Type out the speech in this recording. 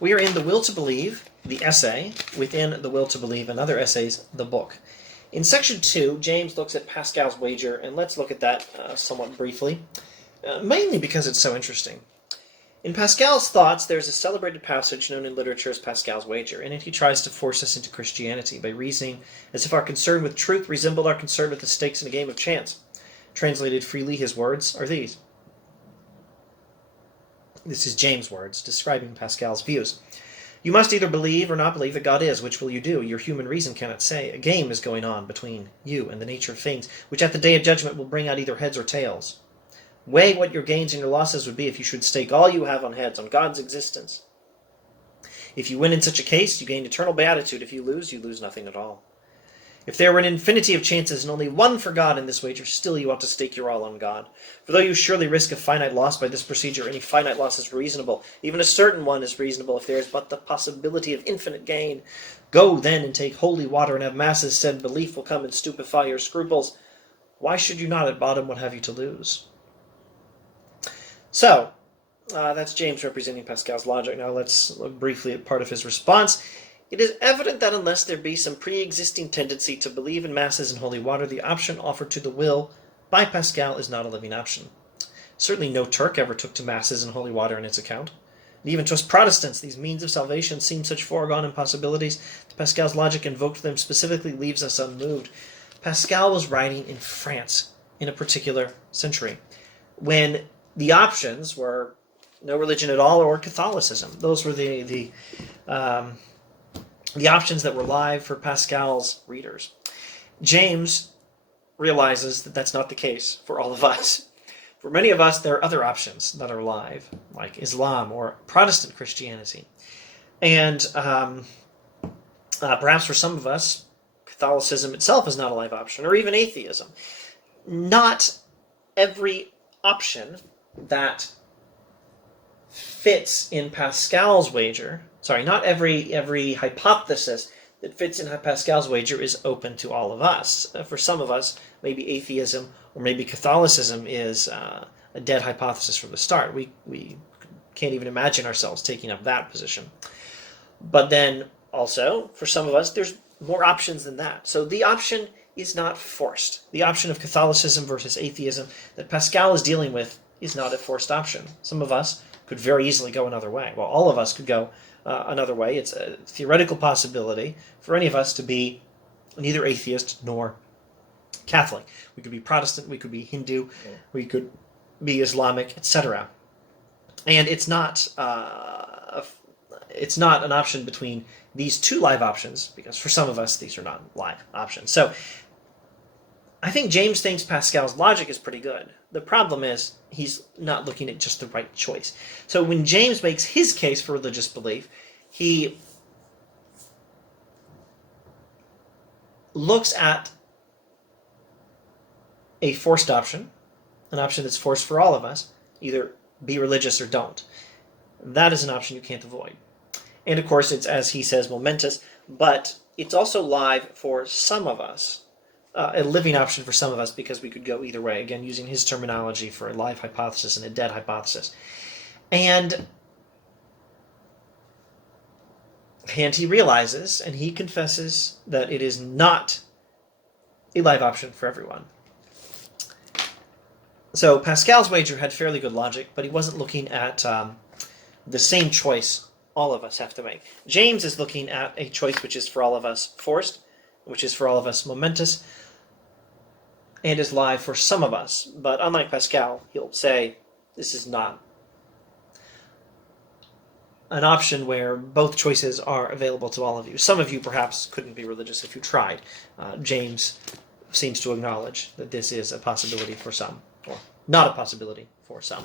We are in The Will to Believe, the essay, within The Will to Believe and other essays, the book. In section 2, James looks at Pascal's wager, and let's look at that somewhat briefly, mainly because it's so interesting. In Pascal's thoughts, there's a celebrated passage known in literature as Pascal's wager. In it, he tries to force us into Christianity by reasoning as if our concern with truth resembled our concern with the stakes in a game of chance. Translated freely, his words are these. This is James' words, describing Pascal's views. You must either believe or not believe that God is. Which will you do? Your human reason cannot say. A game is going on between you and the nature of things, which at the day of judgment will bring out either heads or tails. Weigh what your gains and your losses would be if you should stake all you have on heads, on God's existence. If you win in such a case, you gain eternal beatitude. If you lose nothing at all. If there were an infinity of chances and only one for God in this wager, still you ought to stake your all on God. For though you surely risk a finite loss by this procedure, any finite loss is reasonable. Even a certain one is reasonable if there is but the possibility of infinite gain. Go then and take holy water and have masses said. Belief will come and stupefy your scruples. Why should you not at bottom what have you to lose? So, that's James representing Pascal's logic. Now let's look briefly at part of his response. It is evident that unless there be some pre-existing tendency to believe in masses and holy water, the option offered to the will by Pascal is not a living option. Certainly no Turk ever took to masses and holy water in its account. And even to us Protestants, these means of salvation seem such foregone impossibilities. Pascal's logic invoked for them specifically leaves us unmoved. Pascal was writing in France in a particular century, when the options were no religion at all or Catholicism. Those were the options that were live for Pascal's readers. James realizes that that's not the case for all of us. For many of us, there are other options that are live, like Islam or Protestant Christianity. And perhaps for some of us, Catholicism itself is not a live option, or even atheism. Not every option that fits in Pascal's wager, not every hypothesis that fits in Pascal's wager is open to all of us. For some of us, maybe atheism or maybe Catholicism is a dead hypothesis from the start. We can't even imagine ourselves taking up that position. But then also, for some of us, there's more options than that. So the option is not forced. The option of Catholicism versus atheism that Pascal is dealing with is not a forced option. Some of us could very easily go another way. Well, all of us could go another way. It's a theoretical possibility for any of us to be neither atheist nor Catholic. We could be Protestant, we could be Hindu, we could be Islamic, etc. And it's not an option between these two live options, because for some of us these are not live options. So I think James thinks Pascal's logic is pretty good. The problem is he's not looking at just the right choice. So when James makes his case for religious belief, he looks at a forced option, an option that's forced for all of us, either be religious or don't. That is an option you can't avoid. And of course, it's, as he says, momentous, but it's also live for some of us. A living option for some of us, because we could go either way, again using his terminology for a live hypothesis and a dead hypothesis. And he realizes and he confesses that it is not a live option for everyone. So Pascal's wager had fairly good logic, but he wasn't looking at the same choice all of us have to make. James is looking at a choice which is for all of us forced, which is for all of us momentous, and is live for some of us. But unlike Pascal, he'll say this is not an option where both choices are available to all of you. Some of you perhaps couldn't be religious if you tried. James seems to acknowledge that this is a possibility for some, or not a possibility for some.